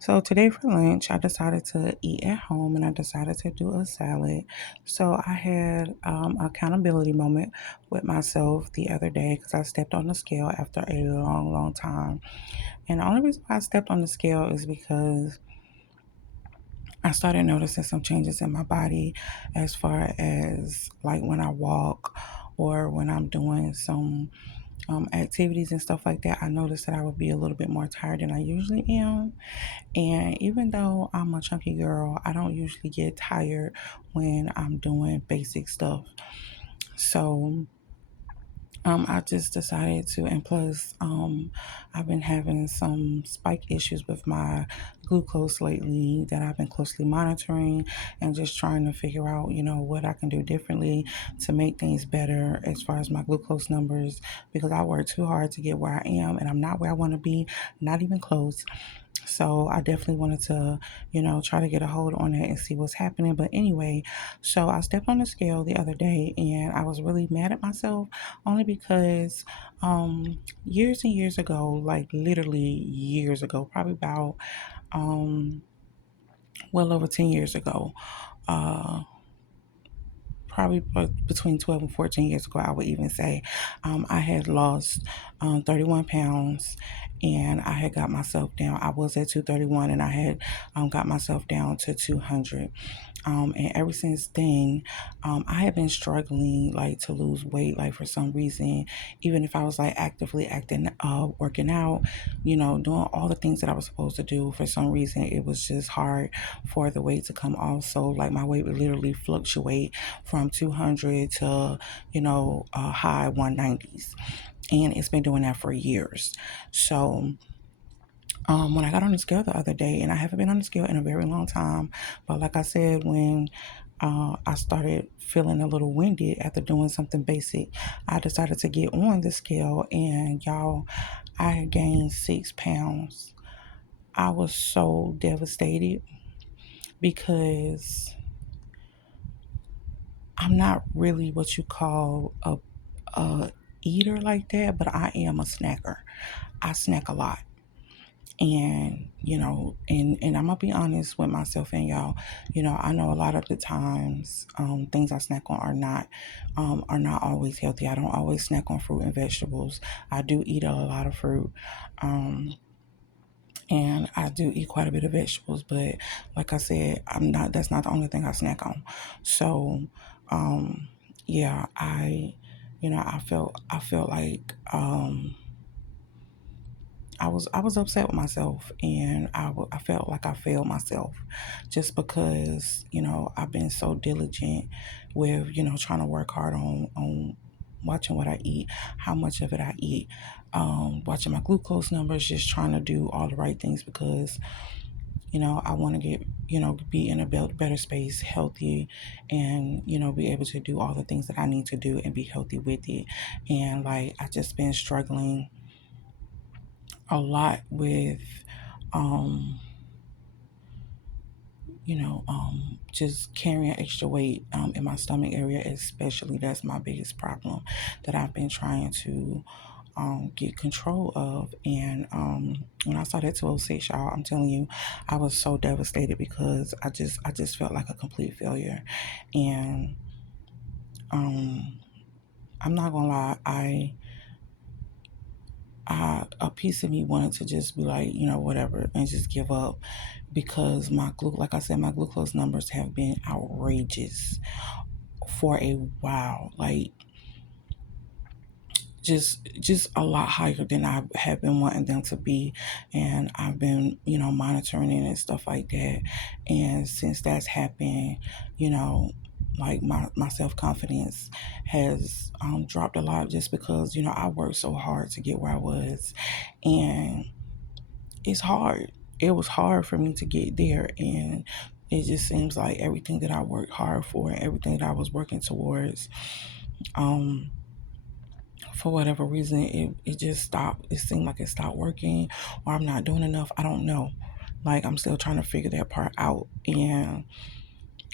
So today for lunch, I decided to eat at home and I decided to do a salad. So I had accountability moment with myself the other day because I stepped on the scale after a long, long time. And the only reason why I stepped on the scale is because I started noticing some changes in my body as far as like when I walk or when I'm doing some activities and stuff like that. I noticed that I would be a little bit more tired than I usually am. And even though I'm a chunky girl, I don't usually get tired when I'm doing basic stuff. So I just decided to, and plus, I've been having some spike issues with my glucose lately that I've been closely monitoring and just trying to figure out, what I can do differently to make things better as far as my glucose numbers because I work too hard to get where I am and I'm not where I want to be, not even close. So I definitely wanted to, try to get a hold on it and see what's happening. But anyway, so I stepped on the scale the other day and I was really mad at myself only because years and years ago, like literally years ago, probably about um, well over 10 years ago, uh, probably between 12 and 14 years ago, I would even say, I had lost 31 pounds and I had got myself down. I was at 231 and I had got myself down to 200. And ever since then, I have been struggling like to lose weight, like for some reason, even if I was like actively working out, doing all the things that I was supposed to do, for some reason, it was just hard for the weight to come off. So like my weight would literally fluctuate from 200 to, high 190s. And it's been doing that for years. So, when I got on the scale the other day, and I haven't been on the scale in a very long time, but like I said, when I started feeling a little winded after doing something basic, I decided to get on the scale, and y'all, I had gained 6 pounds. I was so devastated because I'm not really what you call a eater like that, but I am a snacker. I snack a lot. And and I'm gonna be honest with myself and y'all. I know a lot of the times things I snack on are not always healthy. I don't always snack on fruit and vegetables. I do eat a lot of fruit, um and I do eat quite a bit of vegetables, but like I said, I'm not that's not the only thing I snack on. So yeah, I felt like I was upset with myself, and I felt like I failed myself just because I've been so diligent with trying to work hard on watching what I eat, how much of it I eat, watching my glucose numbers, just trying to do all the right things because I want to get be in a better space, healthy, and be able to do all the things that I need to do and be healthy with it. And like I just been struggling a lot with um just carrying extra weight in my stomach area, especially. That's my biggest problem that I've been trying to get control of. And when I saw that 206, y'all, I'm telling you, I was so devastated because I just felt like a complete failure. And I'm not gonna lie, a piece of me wanted to just be like, whatever, and just give up because like I said, my glucose numbers have been outrageous for a while. Like just a lot higher than I have been wanting them to be, and I've been monitoring it and stuff like that. And since that's happened, you know like my self-confidence has dropped a lot just because I worked so hard to get where I was, and it's hard. It was hard for me to get there, and it just seems like everything that I worked hard for and everything that I was working towards, um, for whatever reason, it just stopped. It seemed like it stopped working, or I'm not doing enough. I don't know. Like I'm still trying to figure that part out, and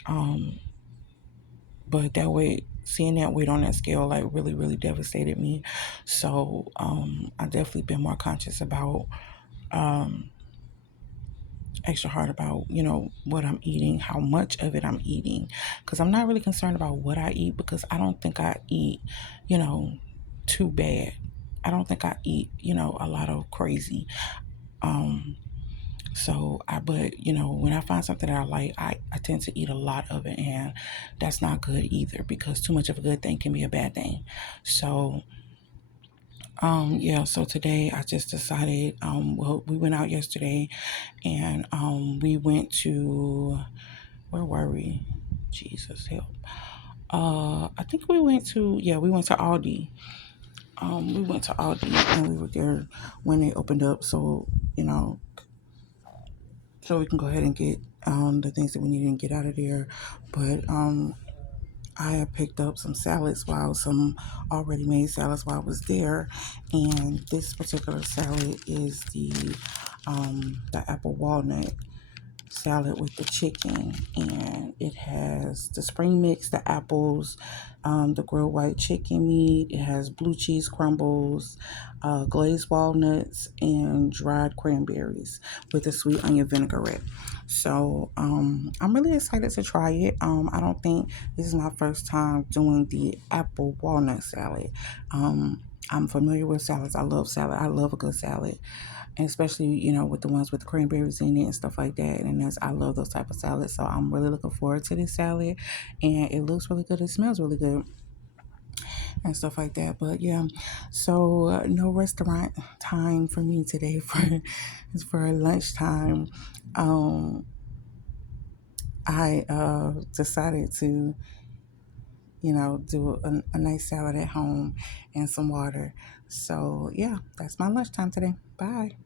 um, but that weight, seeing that weight on that scale, like really, really devastated me. So I definitely been more conscious about um extra hard about, what I'm eating, how much of it I'm eating. Because I'm not really concerned about what I eat because I don't think I eat, you know, too bad. I don't think I eat, a lot of crazy. Um, but when I find something that I like, I tend to eat a lot of it, and that's not good either because too much of a good thing can be a bad thing. So, yeah, so today I just decided, well, we went out yesterday and we went to, where were we? Jesus help. I think we went to Aldi. We went to Aldi and we were there when they opened up. So, you know, so we can go ahead and get the things that we needed and get out of there. But I had picked up some already made salads while I was there, and this particular salad is the apple walnut salad with the chicken, and it has the spring mix, the apples, the grilled white chicken meat. It has blue cheese crumbles, glazed walnuts, and dried cranberries with a sweet onion vinaigrette. So I'm really excited to try it. I don't think this is my first time doing the apple walnut salad. I'm familiar with salads. I love salad. I love a good salad, and especially with the ones with the cranberries in it and stuff like that. And I love those type of salads. So I'm really looking forward to this salad, and it looks really good. It smells really good and stuff like that. But yeah, so no restaurant time for me today for lunchtime. Um, I decided to do a nice salad at home and some water. So yeah, that's my lunchtime today. Bye.